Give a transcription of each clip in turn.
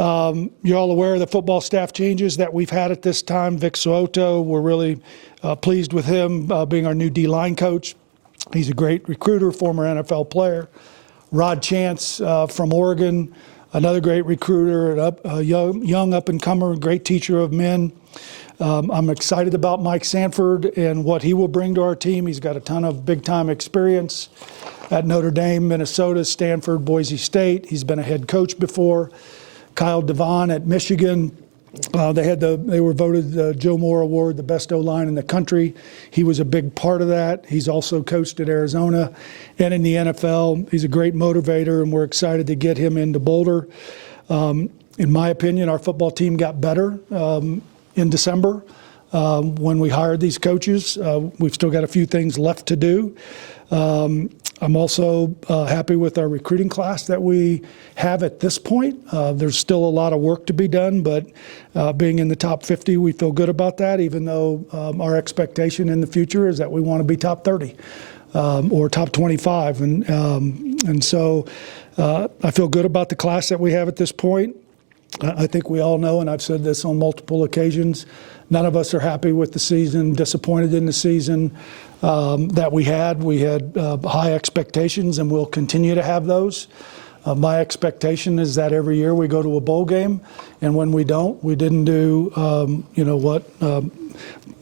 You're all aware of the football staff changes that we've had at this time. Vic Soto, we're really pleased with him being our new D-line coach. He's a great recruiter, former NFL player. Rod Chance from Oregon, another great recruiter, a young up-and-comer, great teacher of men. I'm excited about Mike Sanford and what he will bring to our team. He's got a ton of big-time experience at Notre Dame, Minnesota, Stanford, Boise State. He's been a head coach before. Kyle Devon at Michigan. They were voted the Joe Moore Award, the best O-line in the country. He was a big part of that. He's also coached at Arizona and in the NFL. He's a great motivator, and we're excited to get him into Boulder. In my opinion, our football team got better in December when we hired these coaches. We've still got a few things left to do. I'm also happy with our recruiting class that we have at this point. There's still a lot of work to be done, but being in the top 50, we feel good about that, even though our expectation in the future is that we want to be top 30 or top 25. And so I feel good about the class that we have at this point. I think we all know, and I've said this on multiple occasions, none of us are happy with the season, disappointed in the season that we had. We had high expectations, and we'll continue to have those. My expectation is that every year we go to a bowl game, and when we don't, we didn't do what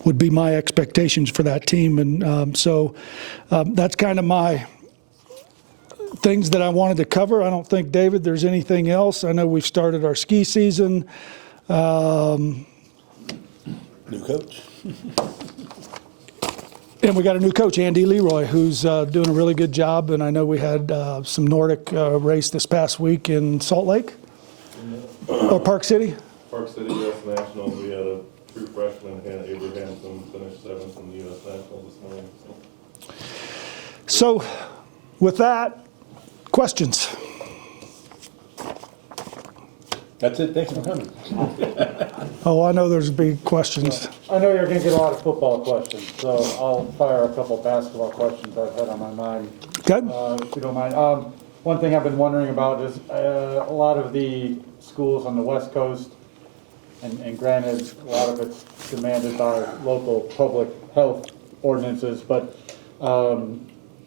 would be my expectations for that team. And so that's kind of my things that I wanted to cover. I don't think, David, there's anything else. I know we've started our ski season. New coach. And we got a new coach, Andy Leroy, who's doing a really good job. And I know we had some Nordic race this past week in Salt Lake or Park City. Park City U.S. Nationals. We had a true freshman, Hannah Abrahamson, finished 7th in the U.S. Nationals this morning. So with that, questions? That's it. Thanks for coming. Oh, I know there's big questions. I know you're going to get a lot of football questions, so I'll fire a couple basketball questions I've had on my mind, Good. if you don't mind. One thing I've been wondering about is a lot of the schools on the West Coast, and granted, a lot of it's demanded by local public health ordinances, but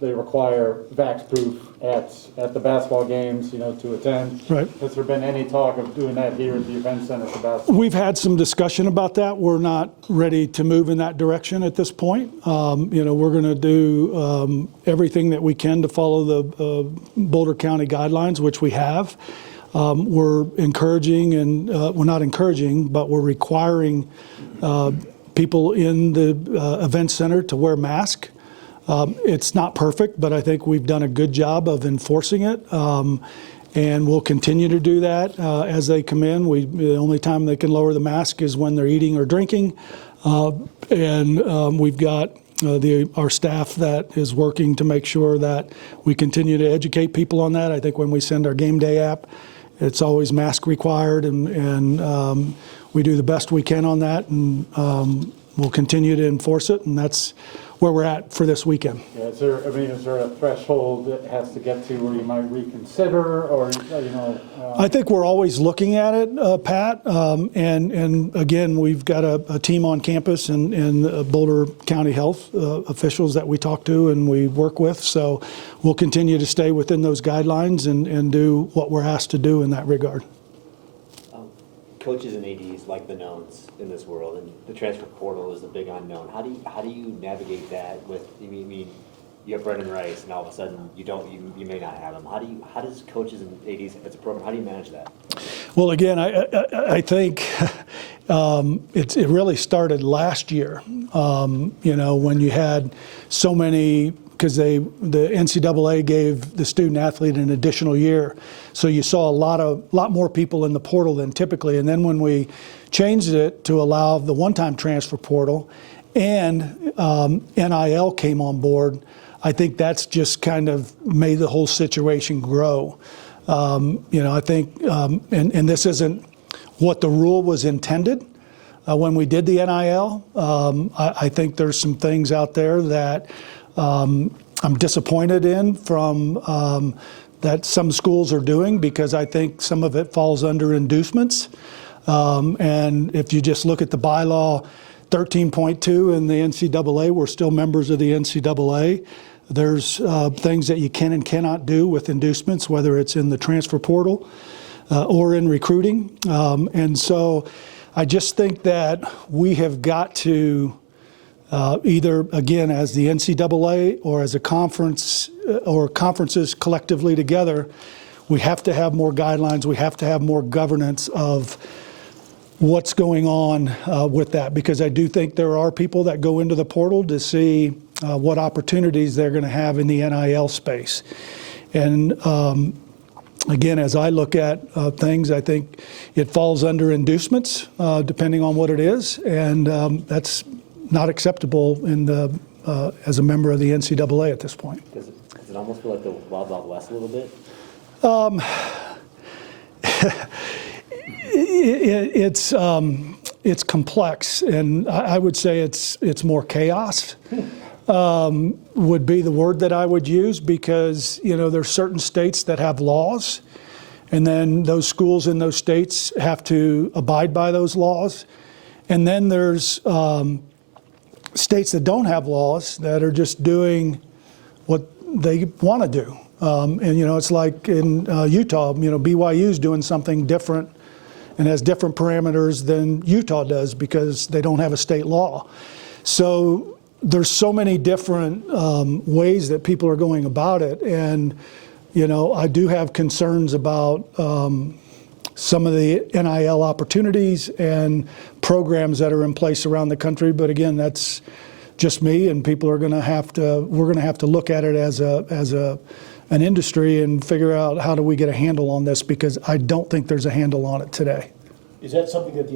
they require vax proof at the basketball games, to attend. Right. Has there been any talk of doing that here at the event center for basketball? We've had some discussion about that. We're not ready to move in that direction at this point. We're going to do everything that we can to follow the Boulder County guidelines, which we have. We're encouraging, and we're not encouraging, but we're requiring people in the event center to wear masks. It's not perfect, but I think we've done a good job of enforcing it, and we'll continue to do that as they come in. The only time they can lower the mask is when they're eating or drinking, and we've got our staff that is working to make sure that we continue to educate people on that. I think when we send our game day app, it's always mask required, and we do the best we can on that, and we'll continue to enforce it, and that's where we're at for this weekend. Yeah, is there a threshold that has to get to where you might reconsider, or I think we're always looking at it, Pat. And again, we've got a team on campus and Boulder County Health officials that we talk to and we work with. So we'll continue to stay within those guidelines and do what we're asked to do in that regard. Coaches and ADs like the knowns in this world, and the transfer portal is the big unknown. How do you navigate that with? I mean, you have Brendan Rice, and all of a sudden you may not have him. How does coaches and ADs as a program? How do you manage that? Well, again, I think it really started last year. When you had so many. Because the NCAA gave the student athlete an additional year, so you saw a lot more people in the portal than typically. And then when we changed it to allow the one-time transfer portal, and NIL came on board, I think that's just kind of made the whole situation grow. I think, and this isn't what the rule was intended. When we did the NIL, I think there's some things out there that I'm disappointed in from that some schools are doing, because I think some of it falls under inducements. And if you just look at the bylaw 13.2 in the NCAA, we're still members of the NCAA. There's things that you can and cannot do with inducements, whether it's in the transfer portal or in recruiting. And so I just think that we have got to either, again, as the NCAA or as a conference or conferences collectively together, we have to have more guidelines. We have to have more governance of what's going on with that, because I do think there are people that go into the portal to see what opportunities they're going to have in the NIL space. And again, as I look at things, I think it falls under inducements, depending on what it is, and that's not acceptable in the as a member of the NCAA at this point. Does it almost feel like the Wild Wild West a little bit? It's complex, and I would say it's more chaos. Would be the word that I would use, because there's certain states that have laws, and then those schools in those states have to abide by those laws, and then there's states that don't have laws that are just doing what they want to do. And it's like in Utah, BYU's doing something different and has different parameters than Utah does because they don't have a state law. So there's so many different ways that people are going about it, and I do have concerns about some of the NIL opportunities and programs that are in place around the country. But again, that's just me, and people are going to have to. We're going to have to look at it as an industry and figure out how do we get a handle on this, because I don't think there's a handle on it today. Is that something that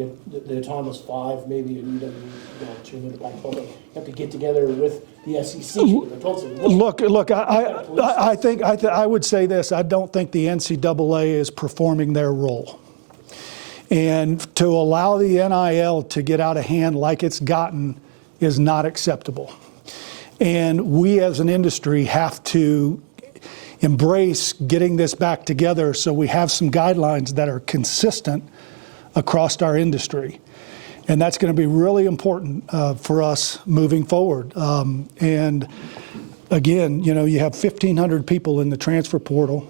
the Autonomous Five, maybe in UW, the Pac-12, have to get together with the SEC? Look, I think I would say this. I don't think the NCAA is performing their role. And to allow the NIL to get out of hand like it's gotten is not acceptable. And we as an industry have to embrace getting this back together so we have some guidelines that are consistent across our industry. And that's going to be really important for us moving forward. And again, you have 1,500 people in the transfer portal.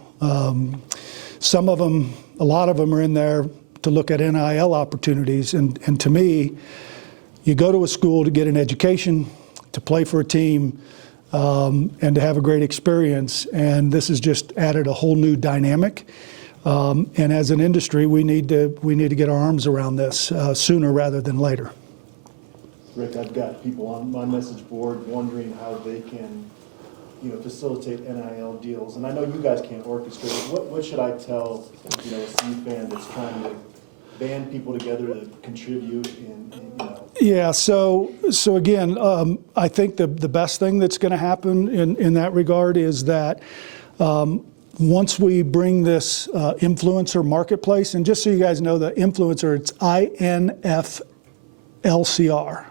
Some of them, a lot of them are in there to look at NIL opportunities. And to me, you go to a school to get an education, to play for a team, and to have a great experience. And this has just added a whole new dynamic. And as an industry, we need to get our arms around this sooner rather than later. Rick, I've got people on my message board wondering how they can, facilitate NIL deals. And I know you guys can't orchestrate it. What should I tell, a CU fan that's trying to band people together to contribute Yeah, so again, I think the best thing that's going to happen in that regard is that once we bring this influencer marketplace, and just so you guys know, the influencer, it's INFLCR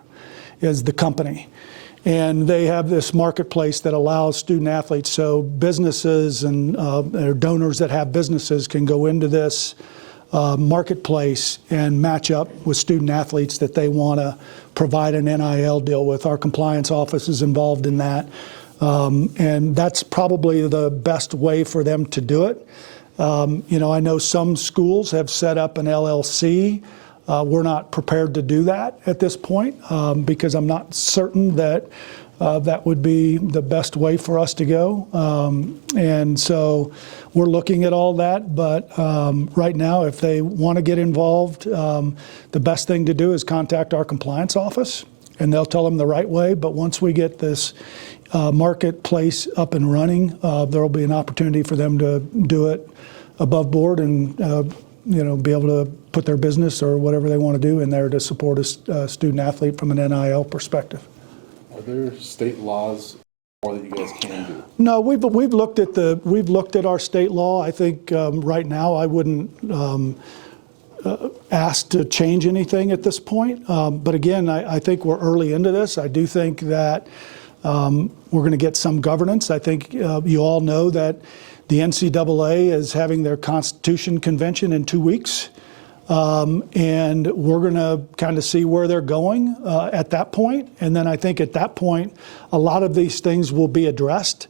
is the company. And they have this marketplace that allows student athletes, so businesses and donors that have businesses can go into this marketplace and match up with student athletes that they want to provide an NIL deal with. Our compliance office is involved in that. And that's probably the best way for them to do it. I know some schools have set up an LLC. We're not prepared to do that at this point because I'm not certain that that would be the best way for us to go. And so we're looking at all that. But right now, if they want to get involved, the best thing to do is contact our compliance office, and they'll tell them the right way. But once we get this marketplace up and running, there will be an opportunity for them to do it above board and be able to put their business or whatever they want to do in there to support a student athlete from an NIL perspective. Are there state laws more that you guys can do? No, we've looked at our state law. I think right now I wouldn't ask to change anything at this point. But again, I think we're early into this. I do think that We're going to get some governance. I think you all know that the NCAA is having their Constitution Convention in 2 weeks. And we're going to kind of see where they're going at that point. And then I think at that point, a lot of these things will be addressed.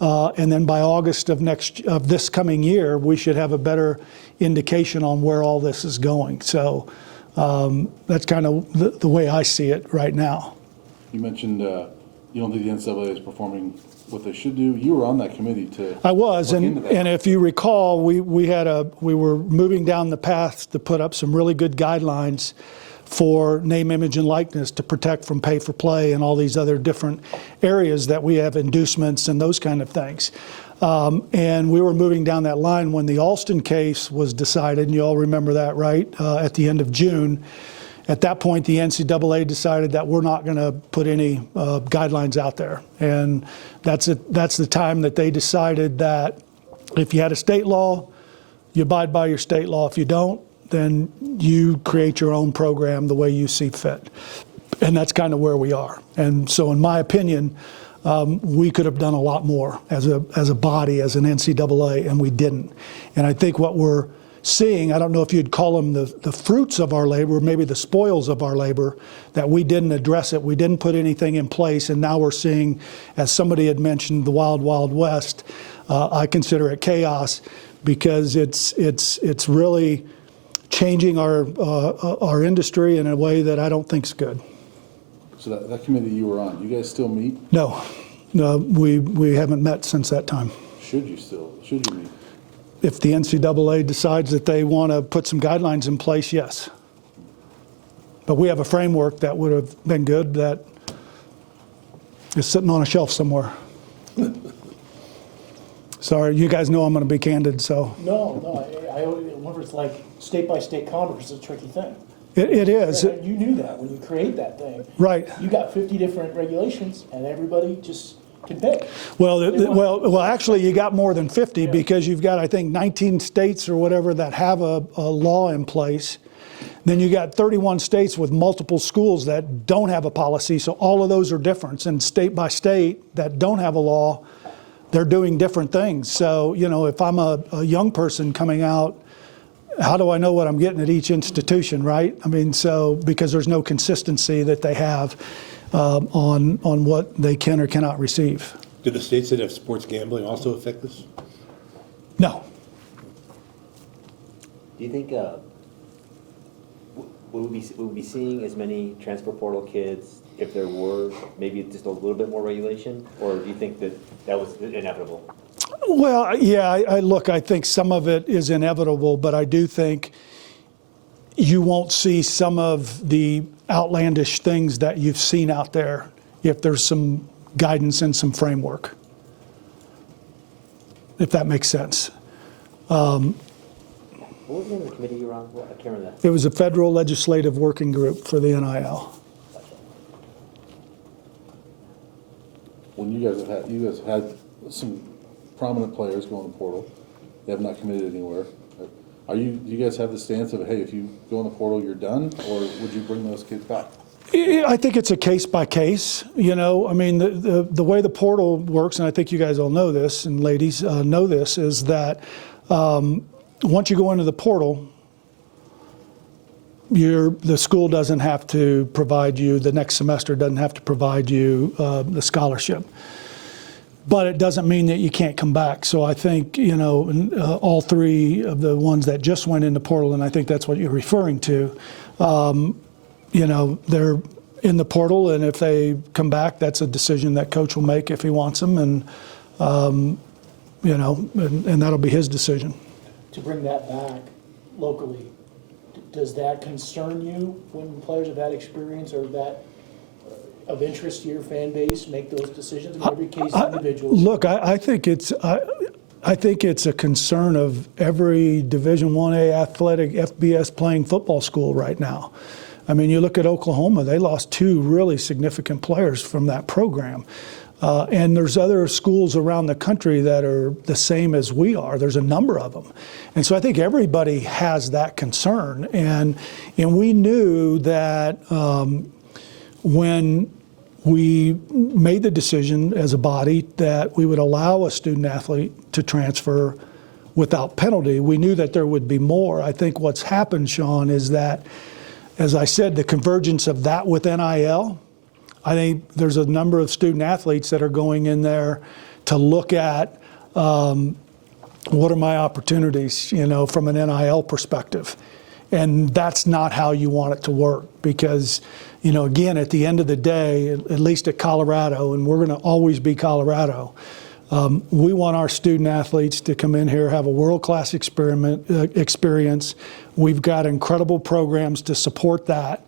And then by August of this coming year, we should have a better indication on where all this is going. So that's kind of the way I see it right now. You mentioned you don't think the NCAA is performing what they should do. You were on that committee to. I was, look into that. and if you recall, we were moving down the path to put up some really good guidelines for name, image, and likeness to protect from pay for play and all these other different areas that we have inducements and those kind of things. And we were moving down that line when the Alston case was decided, and you all remember that, right? At the end of June. At that point, the NCAA decided that we're not going to put any guidelines out there. And that's the time that they decided that if you had a state law, you abide by your state law. If you don't, then you create your own program the way you see fit. And that's kind of where we are. And so in my opinion, we could have done a lot more as a body, as an NCAA, and we didn't. And I think what we're seeing, I don't know if you'd call them the fruits of our labor, maybe the spoils of our labor, that we didn't address it, we didn't put anything in place, and now we're seeing, as somebody had mentioned, the wild, wild west. I consider it chaos because it's really changing our industry in a way that I don't think is good. So that committee you were on, you guys still meet? No, we haven't met since that time. Should you meet? If the NCAA decides that they want to put some guidelines in place, yes. But we have a framework that would have been good that is sitting on a shelf somewhere. Sorry, you guys know I'm going to be candid, so. No, I remember it's like state by state Congress is a tricky thing. It is. You knew that when you create that thing. Right. You got 50 different regulations and everybody just can pick. Well, actually, you got more than 50 because you've got, I think, 19 states or whatever that have a law in place. Then you got 31 states with multiple schools that don't have a policy, so all of those are different. And state by state that don't have a law, they're doing different things. So, you know, if I'm a young person coming out, how do I know what I'm getting at each institution, right? I mean, so because there's no consistency that they have on what they can or cannot receive. Do the states that have sports gambling also affect this? No. Do you think would we be seeing as many transfer portal kids if there were maybe just a little bit more regulation, or do you think that was inevitable? Well, yeah, I think some of it is inevitable, but I do think you won't see some of the outlandish things that you've seen out there if there's some guidance and some framework, if that makes sense. What was the name of the committee you were on? I can't remember that. It was a federal legislative working group for the NIL. When you guys have had some prominent players go in the portal, they have not committed anywhere. Do you guys have the stance of, hey, if you go in the portal, you're done, or would you bring those kids back? I think it's a case by case, you know. I mean, the way the portal works, and I think you guys all know this, and ladies know this, is that once you go into the portal, the school doesn't have to provide you, the next semester doesn't have to provide you the scholarship. But it doesn't mean that you can't come back. So I think, you know, all three of the ones that just went in the portal, and I think that's what you're referring to, you know, they're in the portal, and if they come back, that's a decision that coach will make if he wants them, and, you know, and that'll be his decision. To bring that back locally, does that concern you when players have had experience or that of interest to your fan base make those decisions? In every case, individuals. Look, I think it's a concern of every Division 1A athletic FBS playing football school right now. I mean, you look at Oklahoma; they lost 2 really significant players from that program. And there's other schools around the country that are the same as we are. There's a number of them. And so I think everybody has that concern. And we knew that when we made the decision as a body that we would allow a student athlete to transfer without penalty. We knew that there would be more. I think what's happened, Sean, is that, as I said, the convergence of that with NIL, I think there's a number of student athletes that are going in there to look at what are my opportunities, from an NIL perspective. And that's not how you want it to work because, again, at the end of the day, at least at Colorado, and we're going to always be Colorado, we want our student athletes to come in here, have a world-class experience. We've got incredible programs to support that.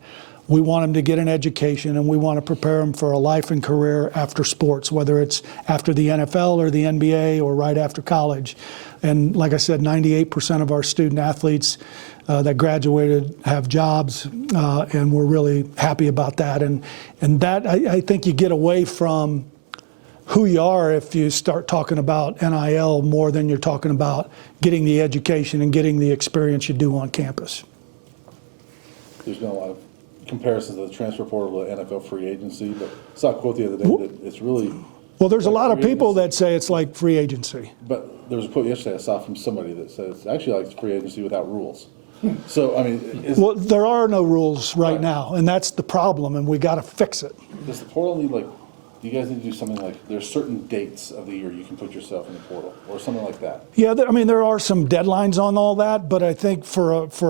We want them to get an education, and we want to prepare them for a life and career after sports, whether it's after the NFL or the NBA or right after college. And like I said, 98% of our student athletes that graduated have jobs, and we're really happy about that. And that, I think you get away from who you are if you start talking about NIL more than you're talking about getting the education and getting the experience you do on campus. There's been a lot of comparisons of the transfer portal to NFL free agency, but I saw a quote the other day that it's really. Well, there's a lot of free people agency. that say it's like free agency. But there was a quote yesterday I saw from somebody that says it's actually like free agency without rules. So, I mean, Well, there are no rules right now, and that's the problem, and we got to fix it. does the portal need do you guys need to do something like, there's certain dates of the year you can put yourself in the portal, or something like that? Yeah, I mean, there are some deadlines on all that, but I think if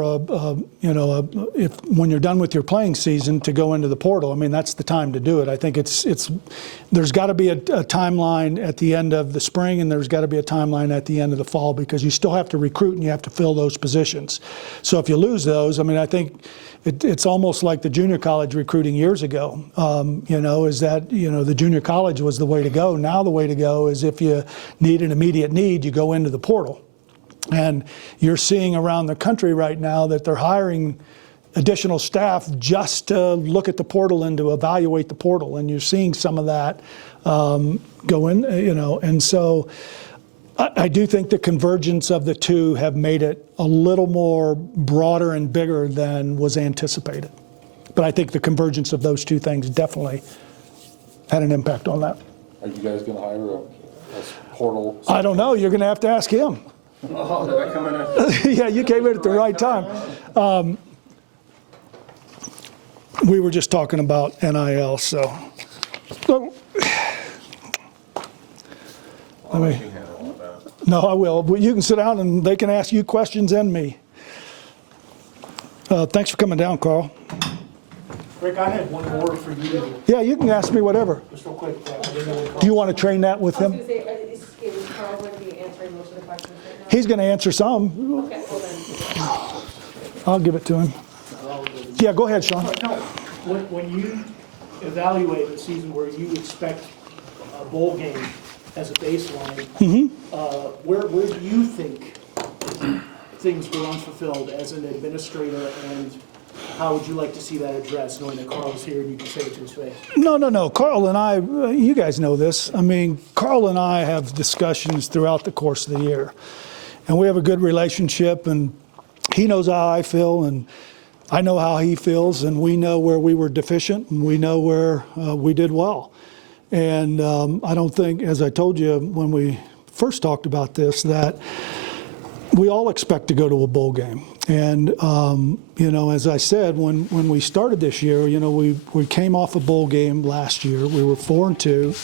when you're done with your playing season to go into the portal, I mean, that's the time to do it. I think there's got to be a timeline at the end of the spring, and there's got to be a timeline at the end of the fall, because you still have to recruit and you have to fill those positions. So if you lose those, I mean, I think it's almost like the junior college recruiting years ago. Is that the junior college was the way to go. Now the way to go is if you need an immediate need, you go into the portal. And you're seeing around the country right now that they're hiring additional staff just to look at the portal and to evaluate the portal. And you're seeing some of that go in, and so I do think the convergence of the two have made it a little more broader and bigger than was anticipated. But I think the convergence of those two things definitely had an impact on that. Are you guys going to hire a portal? I don't know. You're going to have to ask him. Oh, did I come in? Yeah, you came in at the right time. We were just talking about NIL, so. No, I will. But you can sit down and they can ask you questions and me. Thanks for coming down, Carl. Rick, I had one more for you, Yeah, you can ask me whatever. just real quick. I didn't know what Carl- Do you want to train that with I was him? going to say, is Carl going to be answering most of the questions right now? He's going to answer some. Okay, well then. I'll give it to him. Yeah, go ahead, Sean. No, when you evaluate a season where you expect a bowl game as a baseline, where do you think things were unfulfilled as an administrator, and how would you like to see that addressed, knowing that Carl's here and you can say it to his face? No. Carl and I, you guys know this. I mean, Carl and I have discussions throughout the course of the year. And we have a good relationship, and he knows how I feel, and I know how he feels, and we know where we were deficient, and we know where we did well. And I don't think, as I told you when we first talked about this, that we all expect to go to a bowl game. And, as I said, when we started this year, we came off a bowl game last year. We were 4-2.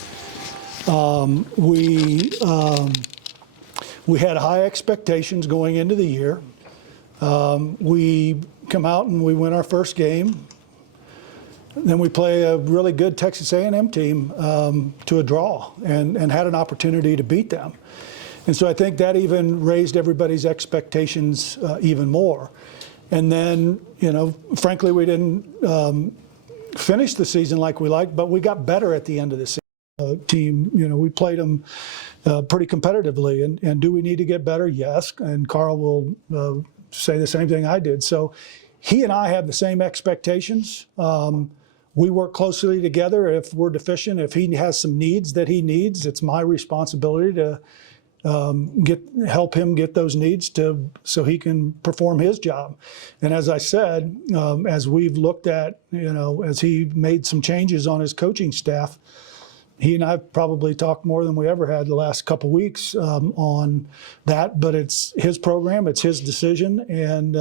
We had high expectations going into the year. We come out and we win our first game. Then we play a really good Texas A&M team to a draw and had an opportunity to beat them. And so I think that even raised everybody's expectations even more. And then, frankly, we didn't finish the season like we liked, but we got better at the end of the season. Team, we played them pretty competitively. And do we need to get better? Yes. And Carl will say the same thing I did. So he and I have the same expectations. We work closely together. If we're deficient, if he has some needs that he needs, it's my responsibility to help him get those needs so he can perform his job. And as I said, as we've looked at, as he made some changes on his coaching staff, he and I probably talked more than we ever had the last couple of weeks on that. But it's his program, it's his decision, and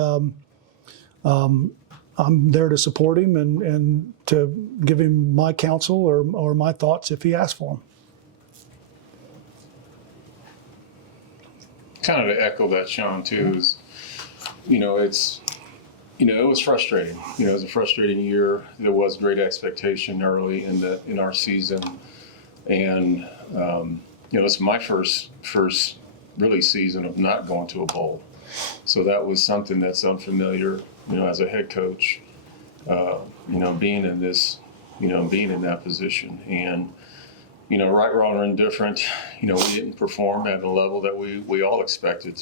I'm there to support him and to give him my counsel or my thoughts if he asks for them. Kind of to echo that, Sean, too, is, it was frustrating. It was a frustrating year. There was great expectation early in our season. And, it's my first really season of not going to a bowl. So that was something that's unfamiliar, as a head coach, being in this, being in that position. And, right, wrong, or indifferent, we didn't perform at the level that we all expected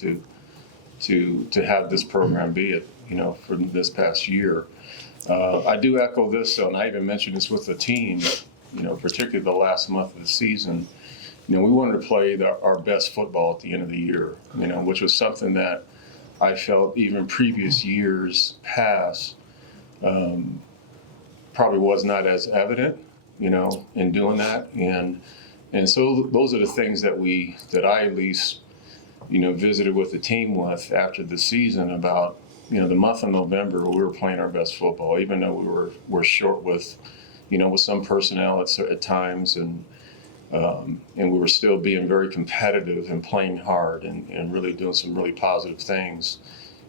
to have this program be at, for this past year. I do echo this, though, and I even mentioned this with the team, particularly the last month of the season. We wanted to play our best football at the end of the year, which was something that I felt even previous years past probably was not as evident, in doing that. And so those are the things that I at least, visited with the team with after the season about, the month of November we were playing our best football, even though we were short with, with some personnel at times, and we were still being very competitive and playing hard and really doing some really positive things.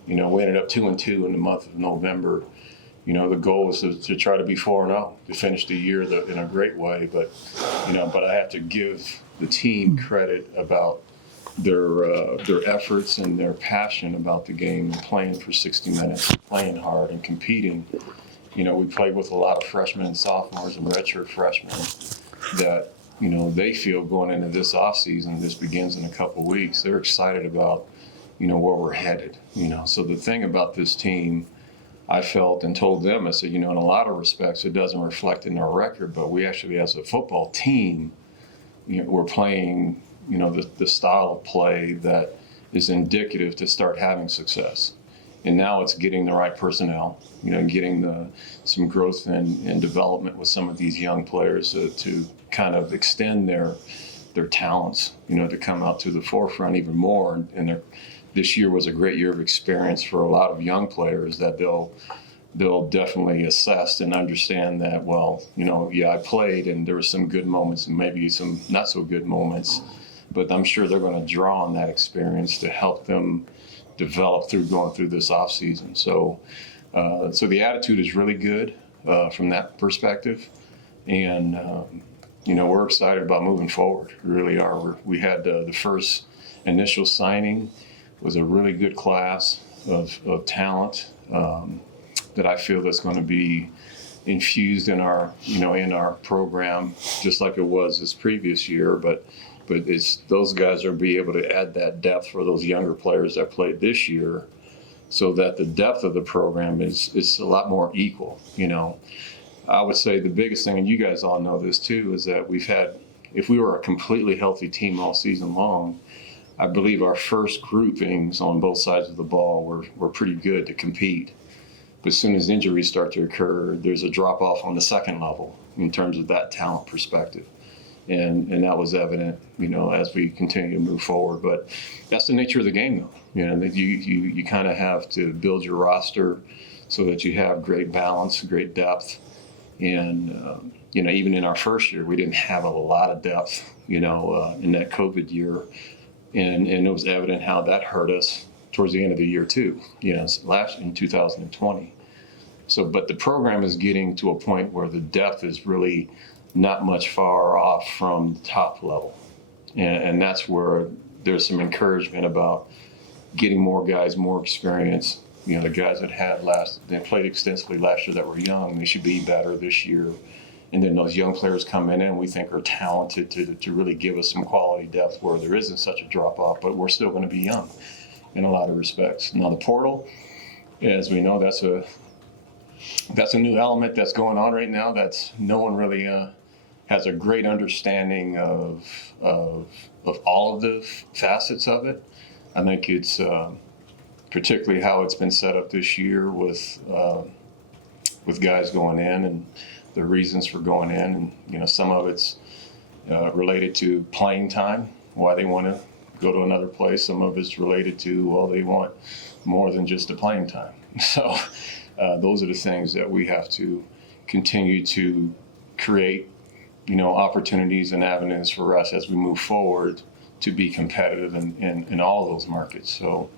We ended up 2-2 in the month of November. The goal was to try to be 4-0 to finish the year in a great way. But I have to give the team credit about their efforts and their passion about the game and playing for 60 minutes, playing hard and competing. We played with a lot of freshmen and sophomores and redshirt freshmen that, they feel going into this offseason, this begins in a couple of weeks, they're excited about, where we're headed. So the thing about this team, I felt and told them, I said, in a lot of respects, it doesn't reflect in our record, but we actually, as a football team, we're playing, the style of play that is indicative to start having success. And now it's getting the right personnel, getting some growth and development with some of these young players to kind of extend their talents, to come out to the forefront even more. And this year was a great year of experience for a lot of young players that they'll definitely assess and understand that, well, I played and there were some good moments and maybe some not so good moments, but I'm sure they're going to draw on that experience to help them develop going through this off season. So the attitude is really good from that perspective, and we're excited about moving forward. We really are. We had the first initial signing was a really good class of talent that I feel that's going to be infused in our program, just like it was this previous year. But it's those guys are be able to add that depth for those younger players that played this year, so that the depth of the program is a lot more equal. I would say the biggest thing, and you guys all know this too, is that if we were a completely healthy team all season long, I believe our first groupings on both sides of the ball were pretty good to compete. But as soon as injuries start to occur, there's a drop off on the second level in terms of that talent perspective. And that was evident, as we continue to move forward. But that's the nature of the game, though. That you kind of have to build your roster so that you have great balance, great depth. And, even in our first year, we didn't have a lot of depth, in that COVID year. And it was evident how that hurt us towards the end of the year, too, in 2020. But the program is getting to a point where the depth is really not much far off from the top level. And that's where there's some encouragement about getting more guys, more experience. The guys that they played extensively last year that were young, they should be better this year. And then those young players come in we think are talented to really give us some quality depth where there isn't such a drop off, but we're still going to be young in a lot of respects. Now the portal, as we know, that's a new element that's going on right now that's no one really has a great understanding of all of the facets of it. I think it's particularly how it's been set up this year with guys going in and the reasons for going in, and some of it's related to playing time, why they want to go to another place. Some of it's related to, well, they want more than just the playing time. So those are the things that we have to continue to create, opportunities and avenues for us as we move forward to be competitive in all of those markets. So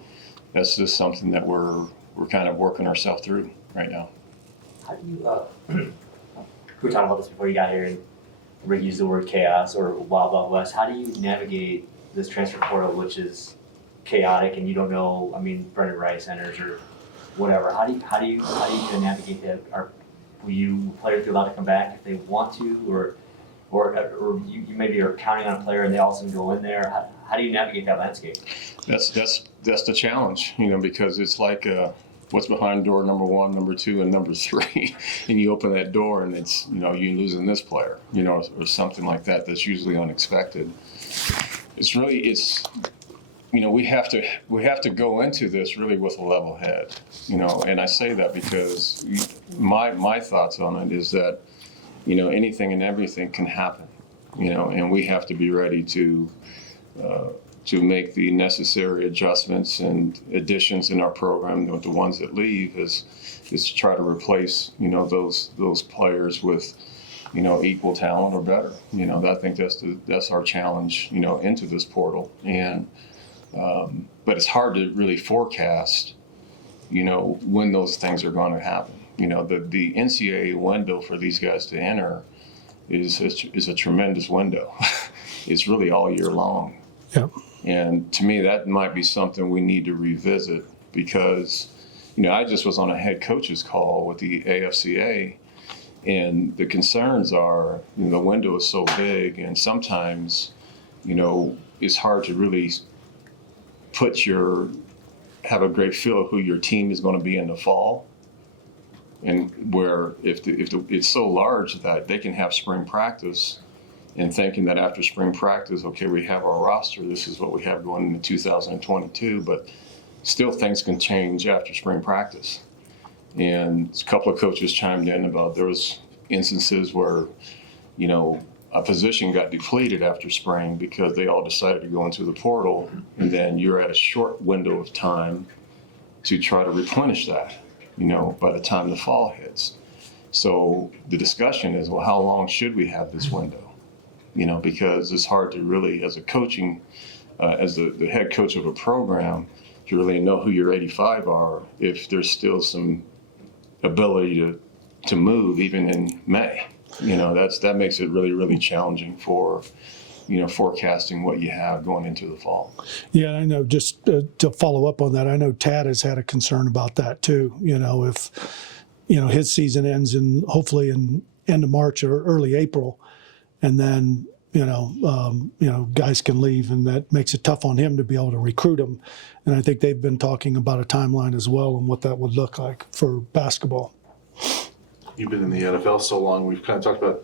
that's just something that we're kind of working ourselves through right now. How do you, we were talking about this before you got here, and Rick used the word chaos or wild wild west. How do you navigate this transfer portal, which is chaotic, and you don't know? I mean, Brendan Rice enters or whatever. How do you kind of navigate that? Will players be allowed to come back if they want to, or you maybe are counting on a player and they all of a sudden go in there? How do you navigate that landscape? That's the challenge, because it's like what's behind door number 1, number 2, and number 3, and you open that door and it's you losing this player, or something like that. That's usually unexpected. We have to go into this really with a level head, and I say that because my thoughts on it is that anything and everything can happen, and we have to be ready to make the necessary adjustments and additions in our program. The ones that leave is to try to replace those players with equal talent or better. I think that's our challenge into this portal. And but it's hard to really forecast when those things are going to happen. The NCAA window for these guys to enter is a tremendous window. It's really all year long. Yeah. And to me, that might be something we need to revisit because, I just was on a head coach's call with the AFCA, and the concerns are, the window is so big, and sometimes, it's hard to really have a great feel of who your team is going to be in the fall. And where if it's so large that they can have spring practice and thinking that after spring practice, okay, we have our roster, this is what we have going into 2022, but still things can change after spring practice. And a couple of coaches chimed in about there was instances where, a position got depleted after spring because they all decided to go into the portal, and then you're at a short window of time to try to replenish that, by the time the fall hits. So the discussion is, well, how long should we have this window? Because it's hard to really, as a coaching, as the head coach of a program, to really know who your 85 are if there's still some ability to move even in May. That makes it really, really challenging for, forecasting what you have going into the fall. Yeah, I know. Just to follow up on that, I know Tad has had a concern about that too. If his season ends hopefully in end of March or early April, and then guys can leave, and that makes it tough on him to be able to recruit them. And I think they've been talking about a timeline as well and what that would look like for basketball. You've been in the NFL so long, we've kind of talked about,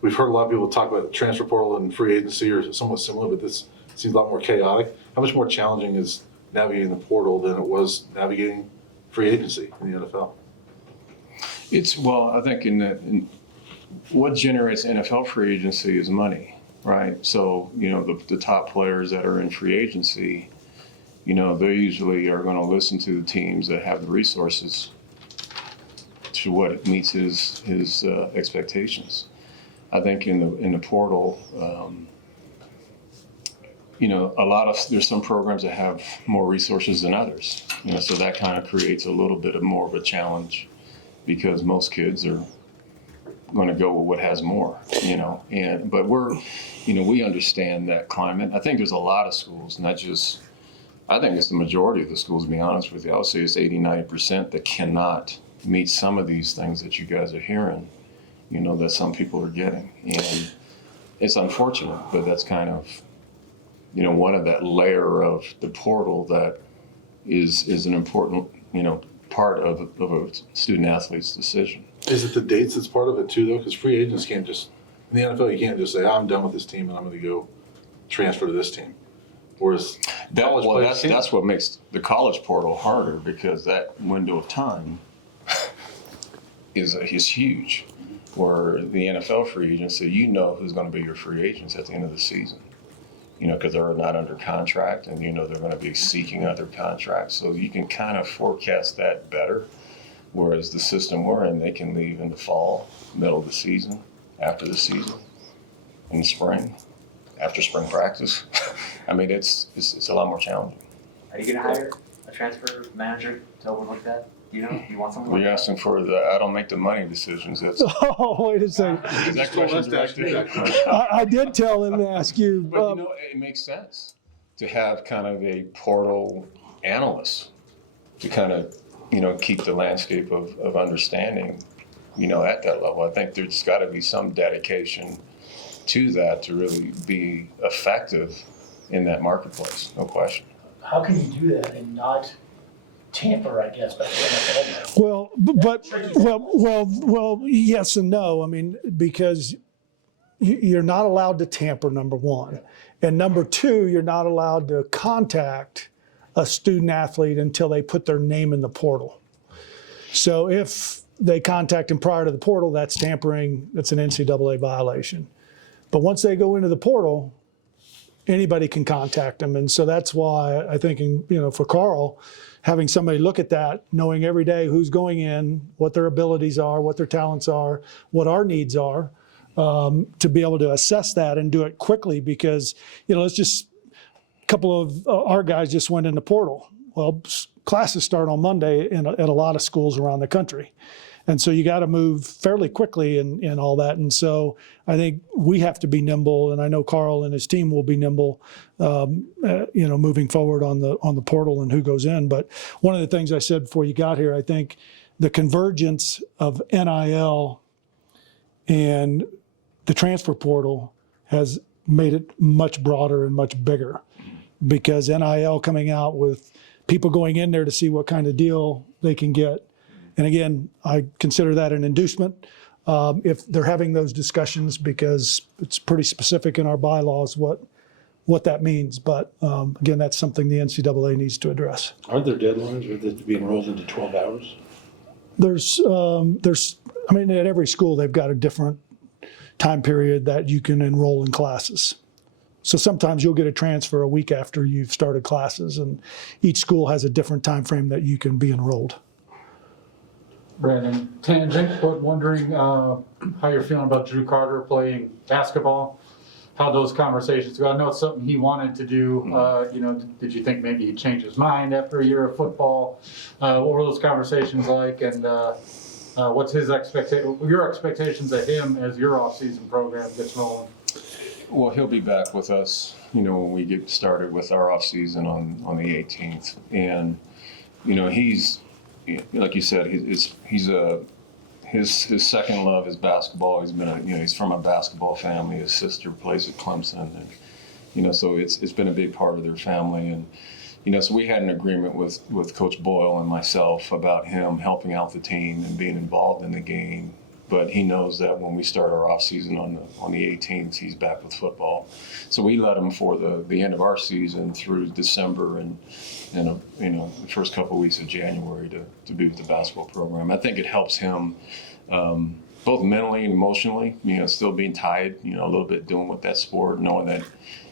we've heard a lot of people talk about transfer portal and free agency or somewhat similar, but this seems a lot more chaotic. How much more challenging is navigating the portal than it was navigating free agency in the NFL? I think in what generates NFL free agency is money, right? So, the top players that are in free agency, they usually are going to listen to the teams that have the resources to what meets his expectations. I think in the portal, there's some programs that have more resources than others, so that kind of creates a little bit more of a challenge because most kids are going to go with what has more, but we understand that climate. I think there's a lot of schools, I think it's the majority of the schools, to be honest with you. I would say it's 80-90% that cannot meet some of these things that you guys are hearing, that some people are getting. And it's unfortunate, but that's kind of, one of that layer of the portal that is an important, part of a student athlete's decision. Is it the dates that's part of it too, though? Because free agents can't just In the NFL, you can't just say, I'm done with this team and I'm going to go transfer to this team. Whereas college players can. That's what makes the college portal harder, because that window of time is huge. Where the NFL free agency, you know who's going to be your free agents at the end of the season. Because they're not under contract, and they're going to be seeking other contracts. So you can kind of forecast that better. Whereas the system we're in, they can leave in the fall, middle of the season, after the season, in the spring, after spring practice. I mean, it's a lot more challenging. Are you gonna hire a transfer manager to overlook that? Do you know? Do you want someone like You're that? asking for I don't make the money decisions. That's Oh, wait a second. is that question directed? I did tell him to ask you. But it makes sense to have kind of a portal analyst to kind of, keep the landscape of understanding, at that level. I think there's got to be some dedication to that to really be effective in that marketplace, no question. How can you do that and not tamper, I guess, by the NFL? Well, yes and no. I mean, because you're not allowed to tamper, number one. And number two, you're not allowed to contact a student athlete until they put their name in the portal. So if they contact him prior to the portal, that's tampering, that's an NCAA violation. But once they go into the portal, anybody can contact them. And so that's why I think, for Karl, having somebody look at that, knowing every day who's going in, what their abilities are, what their talents are, what our needs are, to be able to assess that and do it quickly, because, let's just, a couple of our guys just went in the portal. Well, classes start on Monday at a lot of schools around the country. And so you got to move fairly quickly in all that. And so I think we have to be nimble, and I know Karl and his team will be nimble, moving forward on the portal and who goes in. But one of the things I said before you got here, I think the convergence of NIL and the transfer portal has made it much broader and much bigger, because NIL coming out with people going in there to see what kind of deal they can get. And again, I consider that an inducement if they're having those discussions, because it's pretty specific in our bylaws what that means. But again, that's something the NCAA needs to address. Aren't there deadlines with it to be enrolled into 12 hours? There's, at every school, they've got a different time period that you can enroll in classes. So sometimes you'll get a transfer a week after you've started classes, and each school has a different time frame that you can be enrolled. Brandon, tangent, but wondering how you're feeling about Drew Carter playing basketball, how those conversations go. I know it's something he wanted to do. Did you think maybe he'd change his mind after a year of football? What were those conversations like? And what's your expectations of him as your off-season program gets rolling? Well, he'll be back with us, when we get started with our off season on the 18th. And, he's, like you said, his second love is basketball. He's been he's from a basketball family. His sister plays at Clemson, and so it's been a big part of their family. And so we had an agreement with Coach Boyle and myself about him helping out the team and being involved in the game. But he knows that when we start our off season on the 18th, he's back with football. So we let him for the end of our season through December and the first couple of weeks of January to be with the basketball program. I think it helps him both mentally and emotionally. Still being tied, a little bit doing with that sport, knowing that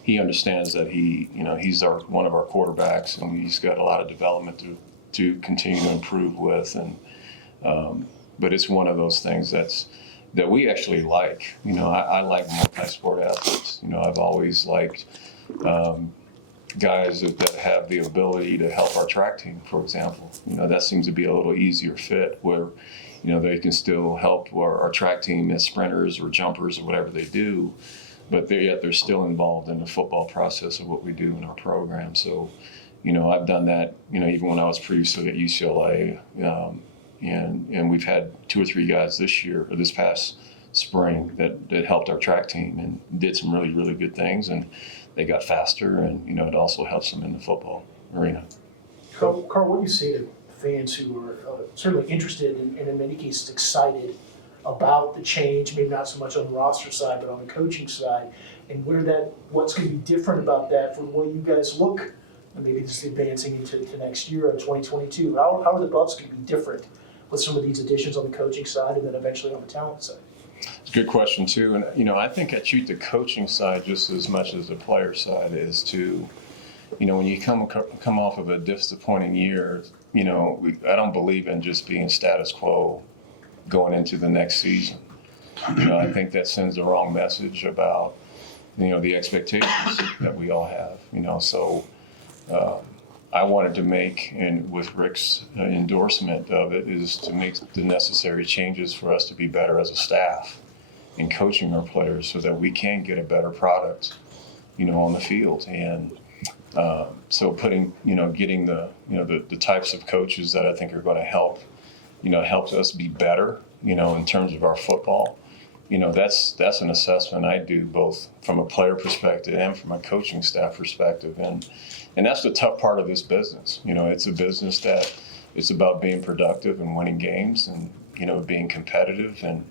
he understands that he's one of our quarterbacks, and he's got a lot of development to continue to improve with. And but it's one of those things that we actually like. I like multi-sport athletes. I've always liked guys that have the ability to help our track team, for example. That seems to be a little easier fit where, they can still help our track team as sprinters or jumpers or whatever they do, but they're still involved in the football process of what we do in our program. So, I've done that, even when I was previously at UCLA. And we've had 2 or 3 guys this past spring that helped our track team and did some really, really good things, and they got faster, and it also helps them in the football arena. Karl, what do you say to fans who are certainly interested and in many cases excited about the change, maybe not so much on the roster side, but on the coaching side, and what's going to be different about that from the way you guys look, and maybe just advancing into next year or 2022. How are the Buffs going to be different with some of these additions on the coaching side and then eventually on the talent side? It's a good question too, and I think I treat the coaching side just as much as the player side is to, when you come off of a disappointing year, I don't believe in just being status quo going into the next season. I think that sends the wrong message about, the expectations that we all have, so I wanted to make, and with Rick's endorsement of it, is to make the necessary changes for us to be better as a staff in coaching our players so that we can get a better product, on the field. And so getting the types of coaches that I think are going to help us be better, in terms of our football. That's an assessment I do both from a player perspective and from a coaching staff perspective. And that's the tough part of this business. It's a business that it's about being productive and winning games and, being competitive. And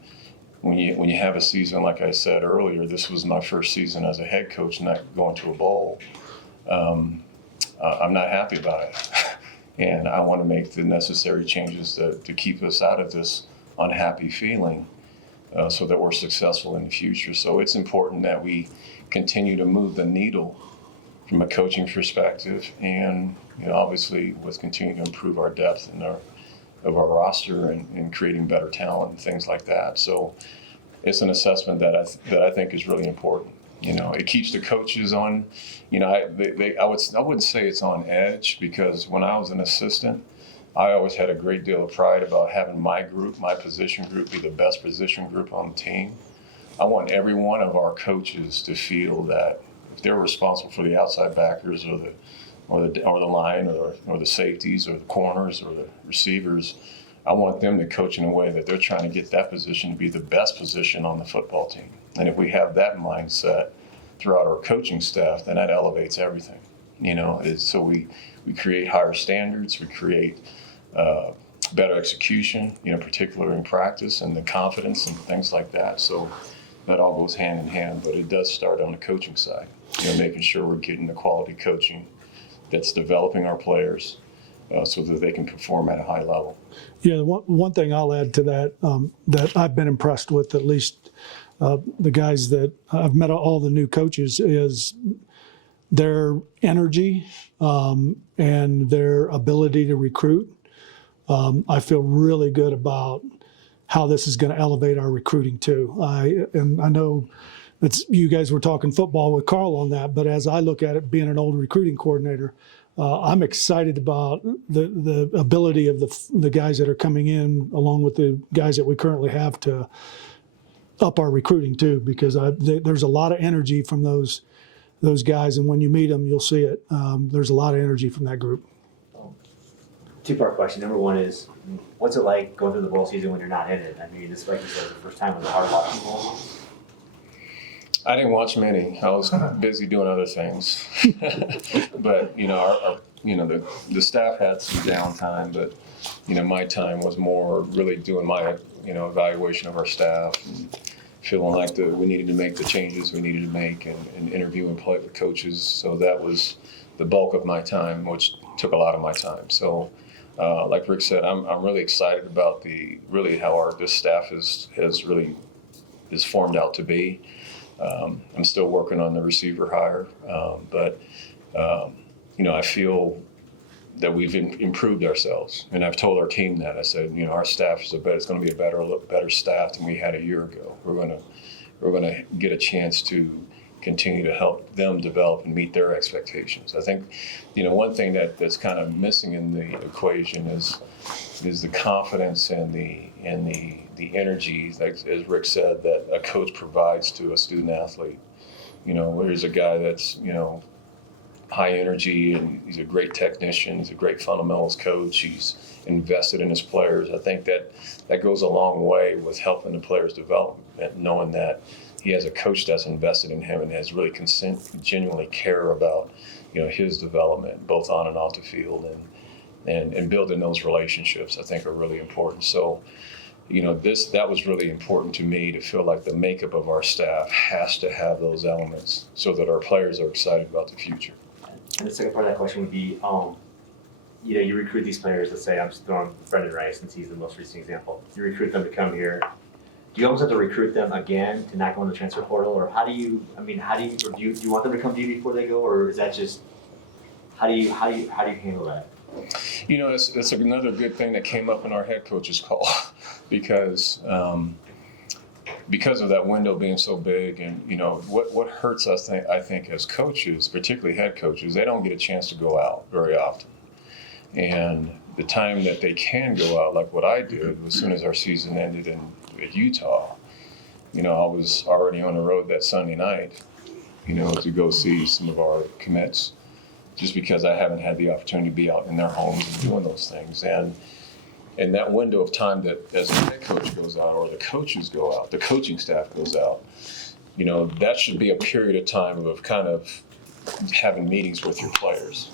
when you have a season, like I said earlier, this was my first season as a head coach, not going to a bowl. I'm not happy about it. And I want to make the necessary changes to keep us out of this unhappy feeling so that we're successful in the future. So it's important that we continue to move the needle from a coaching perspective and, obviously with continuing to improve our depth and of our roster and creating better talent and things like that. So it's an assessment that I think is really important. It keeps the coaches on, I wouldn't say it's on edge, because when I was an assistant, I always had a great deal of pride about having my position group, be the best position group on the team. I want every one of our coaches to feel that if they're responsible for the outside backers or the line or the safeties or the corners or the receivers, I want them to coach in a way that they're trying to get that position to be the best position on the football team. And if we have that mindset throughout our coaching staff, then that elevates everything. So we create higher standards, we create better execution, particularly in practice, and the confidence and things like that. So that all goes hand in hand, but it does start on the coaching side, making sure we're getting the quality coaching that's developing our players so that they can perform at a high level. Yeah, one thing I'll add to that, that I've been impressed with, at least the guys that I've met, all the new coaches, is their energy and their ability to recruit. I feel really good about how this is going to elevate our recruiting too. I know you guys were talking football with Karl on that, but as I look at it, being an old recruiting coordinator, I'm excited about the ability of the guys that are coming in, along with the guys that we currently have, to up our recruiting too, because there's a lot of energy from those guys, and when you meet them, you'll see it. There's a lot of energy from that group. Two-part question. Number one is, what's it like going through the bowl season when you're not in it? I mean, this, like you said, the first time was a hard watching bowl. I didn't watch many. I was busy doing other things. But the staff had some downtime, but my time was more really doing my evaluation of our staff and feeling like we needed to make the changes we needed to make and interview and play with coaches. So that was the bulk of my time, which took a lot of my time. So like Rick said, I'm really excited about how this staff is formed out to be. I'm still working on the receiver hire, but I feel that we've improved ourselves, and I've told our team that. I said, our staff is it's going to be a better staff than we had a year ago. We're going to get a chance to continue to help them develop and meet their expectations. I think, one thing that's kind of missing in the equation is the confidence and the energy, like, as Rick said, that a coach provides to a student athlete. Here's a guy that's, high energy, and he's a great technician, he's a great fundamentals coach, he's invested in his players. I think that goes a long way with helping the players develop, and knowing that he has a coach that's invested in him and has really genuinely care about, his development, both on and off the field, and building those relationships, I think, are really important. So, that was really important to me, to feel like the makeup of our staff has to have those elements so that our players are excited about the future. And the second part of that question would be, you recruit these players. Let's say I'm just throwing Brendan Rice since he's the most recent example. You recruit them to come here. Do you almost have to recruit them again to not go in the transfer portal, or how do you review? Do you want them to come to you before they go, or is that just how do you handle that? It's another good thing that came up in our head coaches call because of that window being so big, and what hurts us, I think, as coaches, particularly head coaches, they don't get a chance to go out very often. And the time that they can go out, like what I did, as soon as our season ended at Utah, I was already on the road that Sunday night, to go see some of our commits, just because I haven't had the opportunity to be out in their homes and doing those things. And that window of time that as the head coach goes out or the coaches go out, the coaching staff goes out, that should be a period of time of kind of having meetings with your players,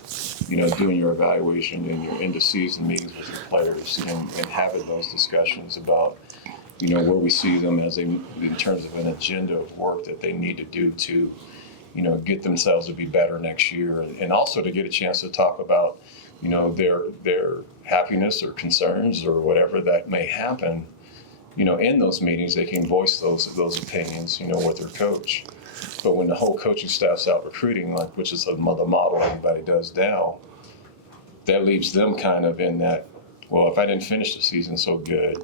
doing your evaluation and your end of season meetings with your players and having those discussions about, where we see them in terms of an agenda of work that they need to do to, get themselves to be better next year, and also to get a chance to talk about, their happiness or concerns or whatever that may happen, in those meetings. They can voice those opinions, with their coach. But when the whole coaching staff's out recruiting, which is the model everybody does now, that leaves them kind of in that, well, if I didn't finish the season so good,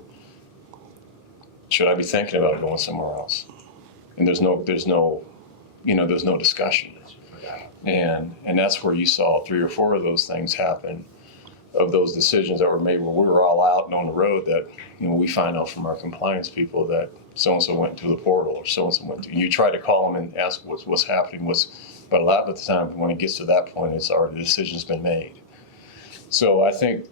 should I be thinking about going somewhere else? And there's no discussion. And that's where you saw 3 or 4 of those things happen, of those decisions that were made when we were all out and on the road, that we find out from our compliance people that so-and-so went to the portal or so-and-so went to, and you try to call them and ask what's happening, but a lot of the time when it gets to that point, it's already, the decision's been made. So I think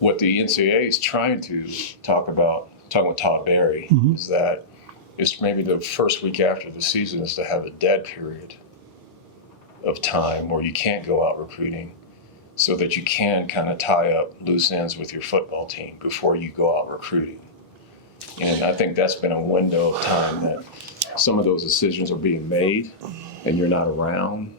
what the NCAA is trying to talking with Todd Berry, is that it's maybe the first week after the season is to have a dead period of time where you can't go out recruiting, so that you can kind of tie up loose ends with your football team before you go out recruiting. And I think that's been a window of time that some of those decisions are being made and you're not around.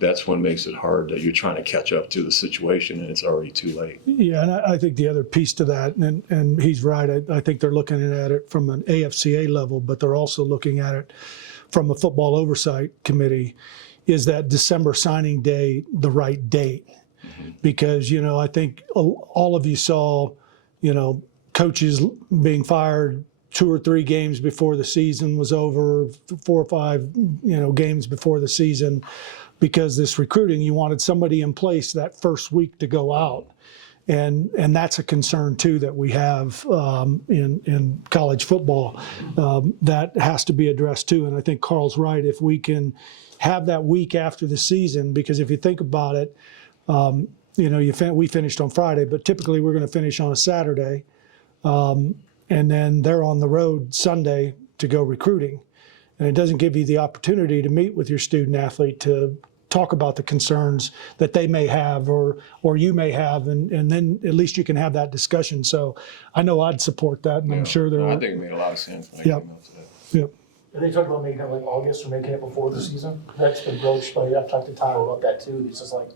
That's what makes it hard, that you're trying to catch up to the situation and it's already too late. Yeah, and I think the other piece to that, and he's right, I think they're looking at it from an AFCA level, but they're also looking at it from a football oversight committee. Is that December signing day the right date? Because, I think all of you saw, coaches being fired 2 or 3 games before the season was over, 4 or 5, games before the season, because this recruiting, you wanted somebody in place that first week to go out. And that's a concern too that we have in college football. That has to be addressed too. And I think Carl's right. If we can have that week after the season, because if you think about it, we finished on Friday, but typically we're going to finish on a Saturday, and then they're on the road Sunday to go recruiting, and it doesn't give you the opportunity to meet with your student athlete to talk about the concerns that they may have or you may have, and then at least you can have that discussion. So I know I'd support that, and I'm sure there. I think it made a lot of sense when they came out today. Yep. Are they talking about making it like August or making it before the season? That's been broached, but I've talked to Tyler about that too. He's just like,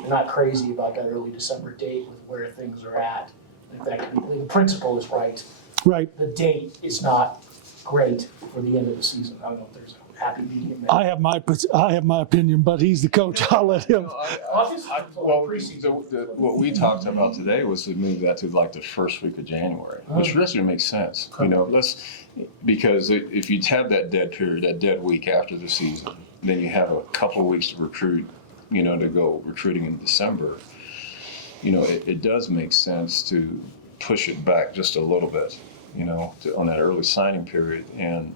they're not crazy about that early December date with where things are at. If that could be, the principle is right. Right. The date is not great for the end of the season. I don't know if there's a happy medium. I have my opinion, but he's the coach. I'll let him. What we talked about today was to move that to like the first week of January, which really makes sense. Because if you have that dead period, that dead week after the season, then you have a couple of weeks to recruit, to go recruiting in December. It does make sense to push it back just a little bit, on that early signing period. And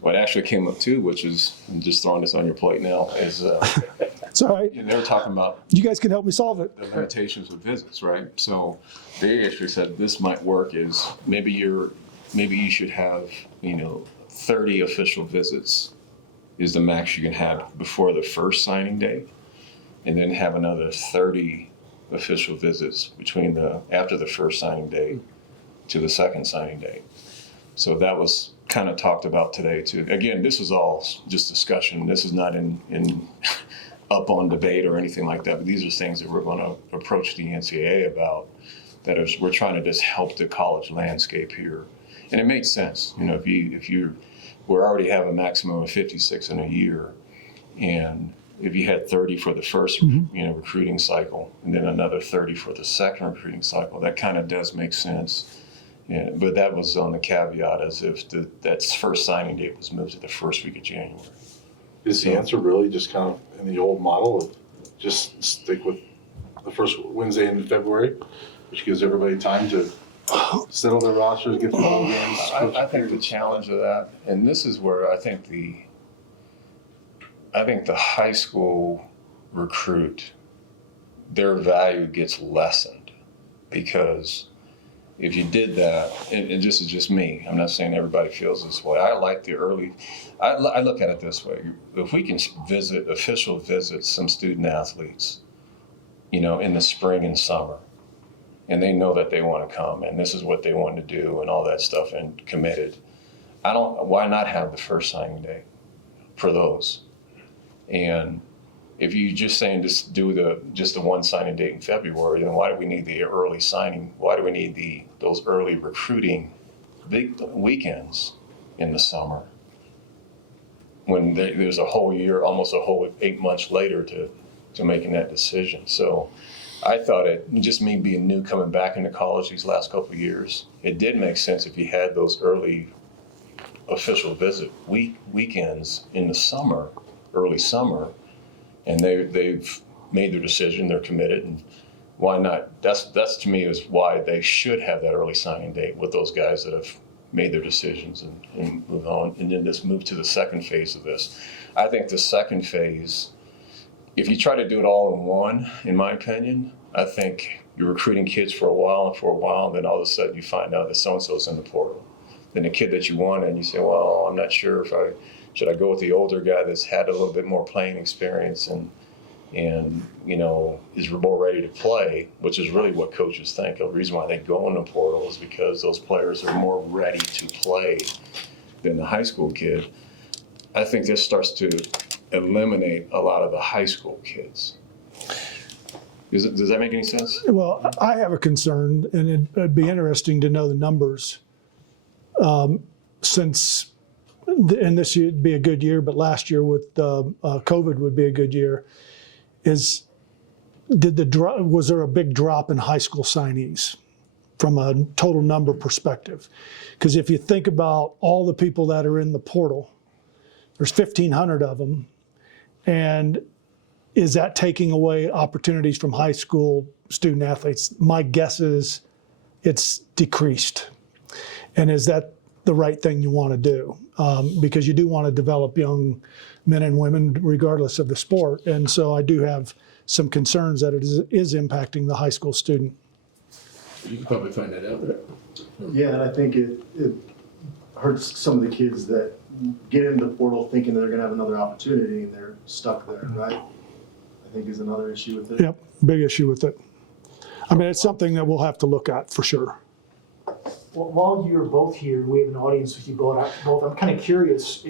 what actually came up too, which is, I'm just throwing this on your plate now, is it's all right. They were talking about You guys can help me solve it. the limitations of visits, right? So they actually said this might work is maybe you should have 30 official visits is the max you can have before the first signing day, and then have another 30 official visits after the first signing day to the second signing date. So that was kind of talked about today too. Again, this is all just discussion. This is not in up on debate or anything like that, but these are things that we're going to approach the NCAA about, that is, we're trying to just help the college landscape here. And it makes sense. You know, if we already have a maximum of 56 in a year, and if you had 30 for the first recruiting cycle, and then another 30 for the second recruiting cycle, that kind of does make sense. Yeah, but that was on the caveat as if that first signing date was moved to the first week of January. Is the answer really just kind of in the old model of just stick with the first Wednesday in February, which gives everybody time to settle their rosters, get the ball games? I think the challenge of that, and this is where I think the high school recruit, their value gets lessened, because if you did that, and this is just me, I'm not saying everybody feels this way. I like the early, I look at it this way. If we can official visit some student athletes, you know, in the spring and summer, and they know that they want to come and this is what they want to do and all that stuff and committed, why not have the first signing day for those? And if you just saying just do the one signing date in February, then why do we need the early signing? Why do we need those early recruiting big weekends in the summer when there's a whole year, almost a whole 8 months later to making that decision? So I thought just me being new coming back into college these last couple of years, it did make sense if you had those early official visit weekends in the summer, early summer, and they've made their decision, they're committed, and why not? That's to me is why they should have that early signing date with those guys that have made their decisions and move on, and then just move to the second phase of this. I think the second phase, if you try to do it all in one, in my opinion, I think you're recruiting kids for a while, and then all of a sudden you find out that so-and-so's in the portal. Then the kid that you want, and you say, well, I'm not sure should I go with the older guy that's had a little bit more playing experience and you know, is more ready to play, which is really what coaches think. The reason why they go in the portal is because those players are more ready to play than the high school kid. I think this starts to eliminate a lot of the high school kids. Does that make any sense? Well, I have a concern, and it'd be interesting to know the numbers. Since, and this year would be a good year, but last year with COVID would be a good year, was there a big drop in high school signees from a total number perspective? Because if you think about all the people that are in the portal, there's 1,500 of them, and is that taking away opportunities from high school student athletes? My guess is it's decreased. And is that the right thing you want to do? Because you do want to develop young men and women regardless of the sport. And so I do have some concerns that it is impacting the high school student. You can probably find that out. Yeah, and I think it hurts some of the kids that get into the portal thinking they're gonna have another opportunity and they're stuck there, right? I think is another issue with it. Yep, big issue with it. I mean, it's something that we'll have to look at for sure. Well, while you're both here, we have an audience with you both. I'm kind of curious.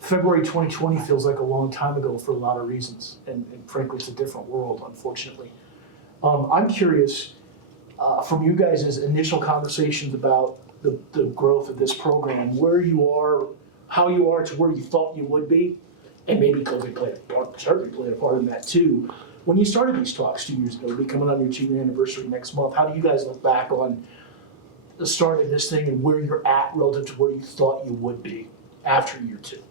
February 2020 feels like a long time ago for a lot of reasons, and frankly, it's a different world, unfortunately. I'm curious from you guys' initial conversations about the growth of this program, where you are, how you are to where you thought you would be, and maybe COVID played a part, certainly played a part in that too. When you started these talks 2 years ago, we'll be coming on your 2-year anniversary next month. How do you guys look back on the start of this thing and where you're at relative to where you thought you would be after year 2?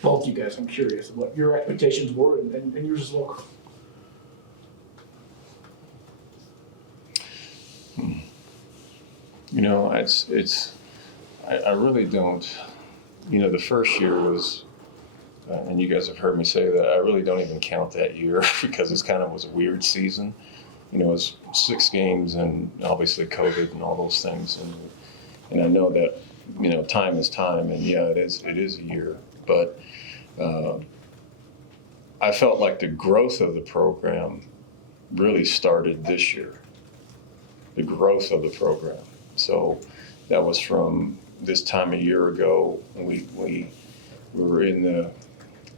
Both you guys, I'm curious what your expectations were and yours as well. You know, I really don't, you know, the first year was, and you guys have heard me say that, I really don't even count that year because it kind of was a weird season. You know, it was 6 games and obviously COVID and all those things. And I know that, you know, time is time, and yeah, it is a year. But I felt like the growth of the program really started this year. The growth of the program. So that was from this time a year ago. We were in the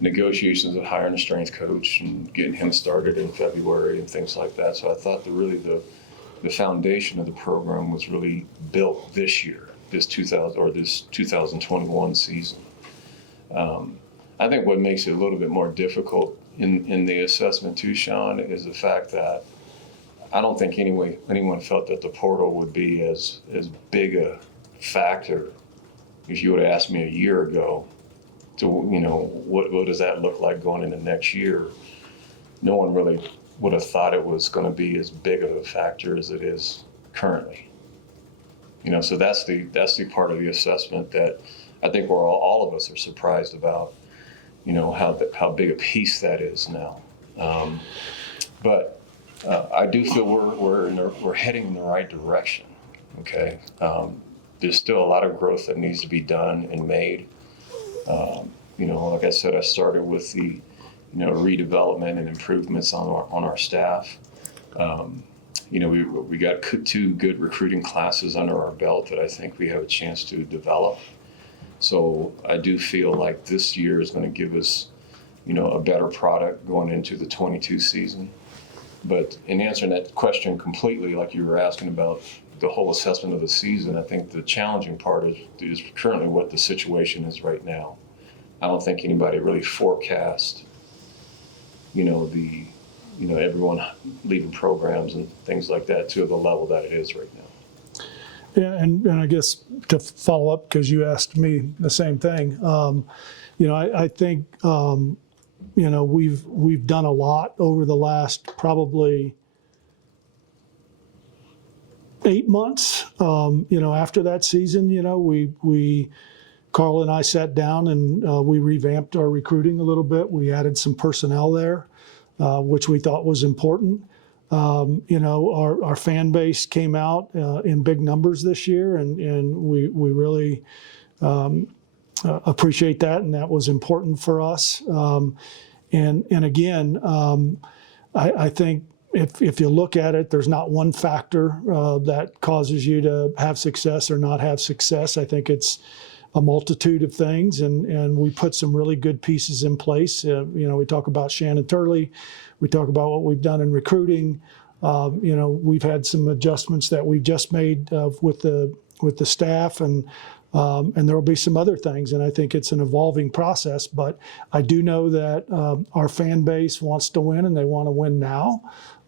negotiations of hiring a strength coach and getting him started in February and things like that. So I thought the foundation of the program was really built this year, this 2021 season. I think what makes it a little bit more difficult in the assessment too, Sean, is the fact that I don't think anyone felt that the portal would be as big a factor if you would have asked me a year ago to, what does that look like going into next year? No one really would have thought it was going to be as big of a factor as it is currently. So that's the part of the assessment that I think all of us are surprised about, how big a piece that is now. But I do feel we're heading in the right direction. Okay, there's still a lot of growth that needs to be done and made. Like I said, I started with the redevelopment and improvements on our staff. We got 2 good recruiting classes under our belt that I think we have a chance to develop. So I do feel like this year is going to give us, a better product going into the 22 season. But in answering that question completely, like you were asking about the whole assessment of the season, I think the challenging part is currently what the situation is right now. I don't think anybody really forecast, everyone leaving programs and things like that to the level that it is right now. Yeah, and I guess to follow up, because you asked me the same thing, I think, we've done a lot over the last probably 8 months. After that season, Karl and I sat down and we revamped our recruiting a little bit. We added some personnel there, which we thought was important. Our fan base came out in big numbers this year, and we really appreciate that, and that was important for us. And again, I think if you look at it, there's not one factor that causes you to have success or not have success. I think it's a multitude of things, and we put some really good pieces in place. We talk about Shannon Turley, we talk about what we've done in recruiting. We've had some adjustments that we just made with the staff, and there will be some other things. And I think it's an evolving process. But I do know that our fan base wants to win, and they want to win now.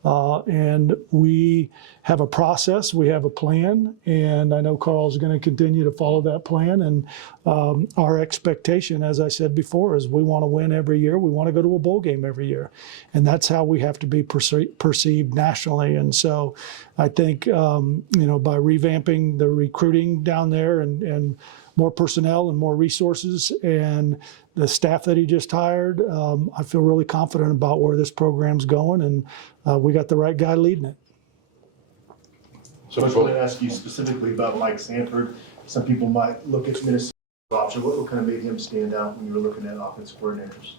And we have a process, we have a plan, and I know Karl's going to continue to follow that plan. And our expectation, as I said before, is we want to win every year. We want to go to a bowl game every year. And that's how we have to be perceived nationally. And so I think, by revamping the recruiting down there and more personnel and more resources and the staff that he just hired, I feel really confident about where this program's going, and we got the right guy leading it. So I was going to ask you specifically about Mike Sanford. Some people might look at Minnesota's option. What kind of made him stand out when you were looking at offensive coordinators?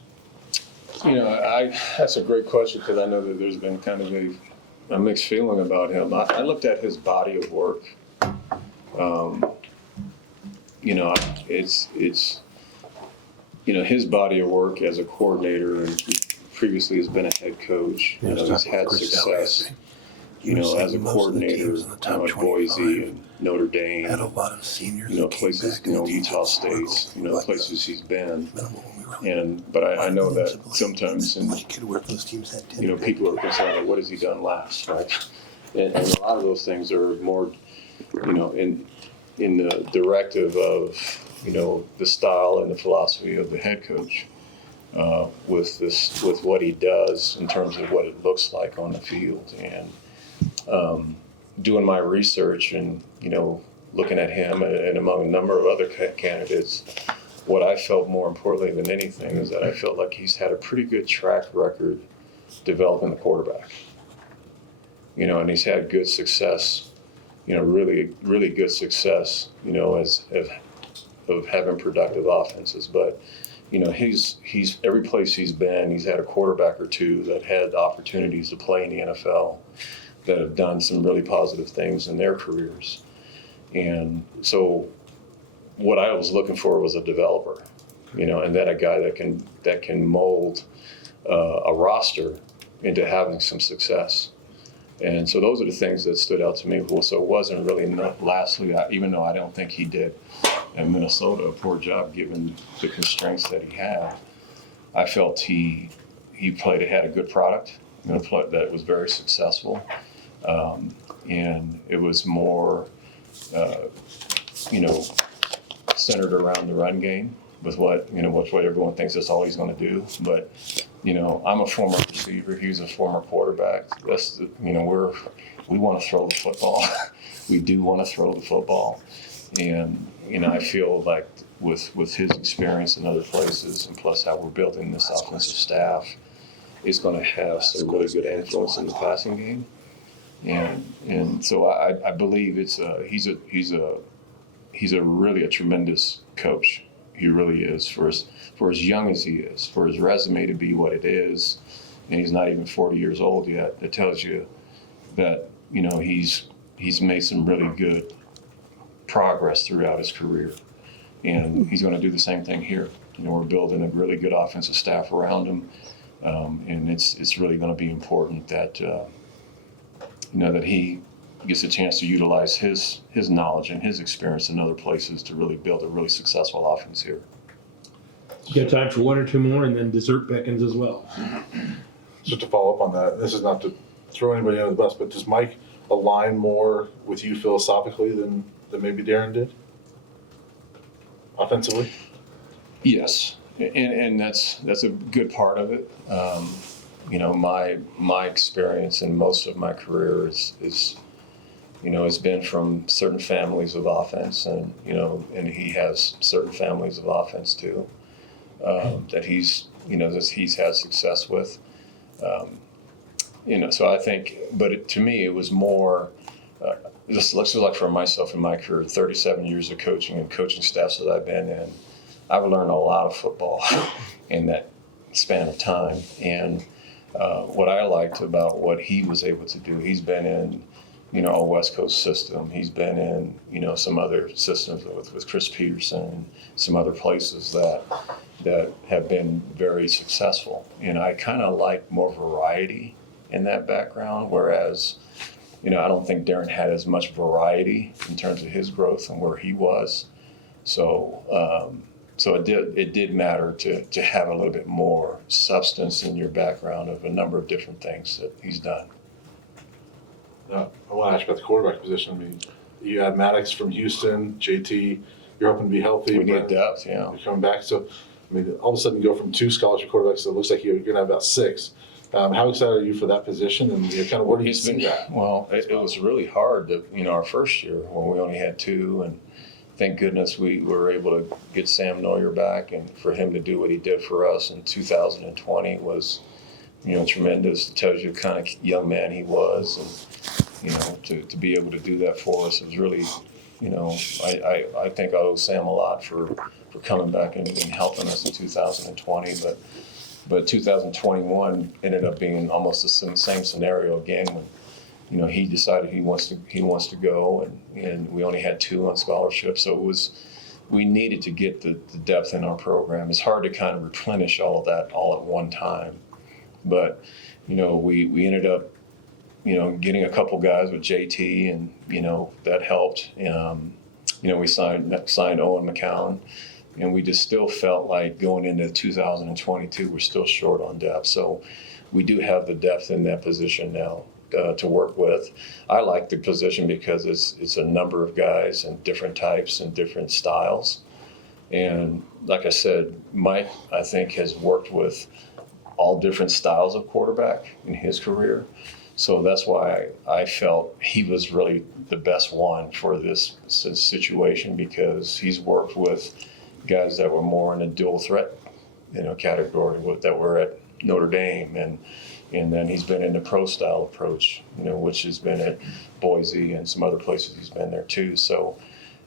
That's a great question, because I know that there's been kind of a mixed feeling about him. I looked at his body of work. His body of work as a coordinator, and he previously has been a head coach. He's had success, as a coordinator at Boise and Notre Dame, places, Utah State, places he's been. But I know that sometimes, people are concerned, what has he done last, right? And a lot of those things are more, in the directive of, the style and the philosophy of the head coach, with what he does in terms of what it looks like on the field. And doing my research and, looking at him and among a number of other candidates, what I felt more importantly than anything is that I felt like he's had a pretty good track record developing the quarterback. And he's had good success, really, really good success, of having productive offenses. But, he's every place he's been, he's had a quarterback or two that had opportunities to play in the NFL that have done some really positive things in their careers. And so what I was looking for was a developer, and then a guy that can mold a roster into having some success. And so those are the things that stood out to me. So it wasn't really lastly, even though I don't think he did at Minnesota a poor job given the constraints that he had, I felt he had a good product, that was very successful. And it was more, centered around the run game with what everyone thinks that's all he's going to do. But, I'm a former receiver. He's a former quarterback. We want to throw the football. We do want to throw the football. And, I feel like with his experience in other places, and plus how we're building this offensive staff, it's going to have some really good influence in the passing game. And so I believe he's really a tremendous coach. He really is, for as young as he is, for his resume to be what it is, and he's not even 40 years old yet. It tells you that he's made some really good progress throughout his career, and he's going to do the same thing here. We're building a really good offensive staff around him, and it's really going to be important that that he gets a chance to utilize his knowledge and his experience in other places to really build a really successful offense here. You got time for one or two more, and then dessert beckons as well. Just to follow up on that, this is not to throw anybody under the bus, but does Mike align more with you philosophically than maybe Darren did? Offensively? Yes, and that's a good part of it. My experience in most of my career is has been from certain families of offense, and and he has certain families of offense too, that he's had success with. So I think, but to me, it was more. Just like for myself in my career, 37 years of coaching and coaching staffs that I've been in, I've learned a lot of football in that span of time. And what I liked about what he was able to do, he's been in, a West Coast system. He's been in, some other systems with Chris Peterson and some other places that have been very successful. And I kind of like more variety in that background, whereas I don't think Darren had as much variety in terms of his growth and where he was. So it did matter to have a little bit more substance in your background of a number of different things that he's done. I want to ask about the quarterback position. I mean, you had Maddox from Houston, JT. You're hoping to be healthy. We need depth, yeah. You're coming back. So, I mean, all of a sudden you go from 2 scholarship quarterbacks, so it looks like you're going to have about 6. How excited are you for that position, and kind of where do you see that? Well, it was really hard our first year when we only had 2, and thank goodness we were able to get Sam Neuer back, and for him to do what he did for us in 2020 was, tremendous. It tells you the kind of young man he was, and to be able to do that for us is really, I think I owe Sam a lot for coming back and helping us in 2020, But 2021 ended up being almost the same scenario again when, he decided he wants to go, and we only had 2 on scholarship. So we needed to get the depth in our program. It's hard to kind of replenish all of that all at one time. But, we ended up, getting a couple guys with JT, and, that helped. We signed Owen McCown. And we just still felt like going into 2022, we're still short on depth. So we do have the depth in that position now to work with. I like the position because it's a number of guys and different types and different styles. And like I said, Mike, I think, has worked with all different styles of quarterback in his career. So that's why I felt he was really the best one for this situation, because he's worked with guys that were more in a dual threat, category that were at Notre Dame, and then he's been in the pro style approach, which has been at Boise and some other places he's been there too. So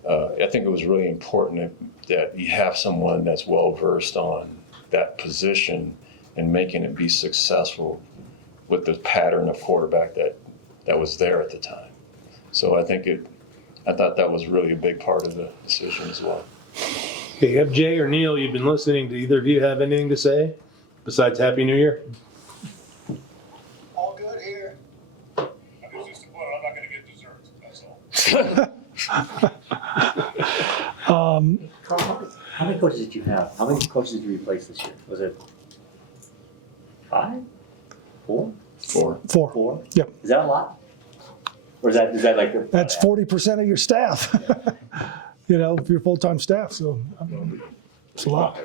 I think it was really important that you have someone that's well versed on that position and making it be successful with the pattern of quarterback that was there at the time. So I think I thought that was really a big part of the decision as well. Okay, you have Jay or Neil, you've been listening. Do either of you have anything to say besides Happy New Year? All good here. I'm just disappointed I'm not gonna get desserts, that's all. Carl, how many coaches did you have? How many coaches did you replace this year? Was it 5? 4? 4. 4? Yep. Is that a lot? Or is that like the? That's 40% of your staff, you know, of your full-time staff, so it's a lot.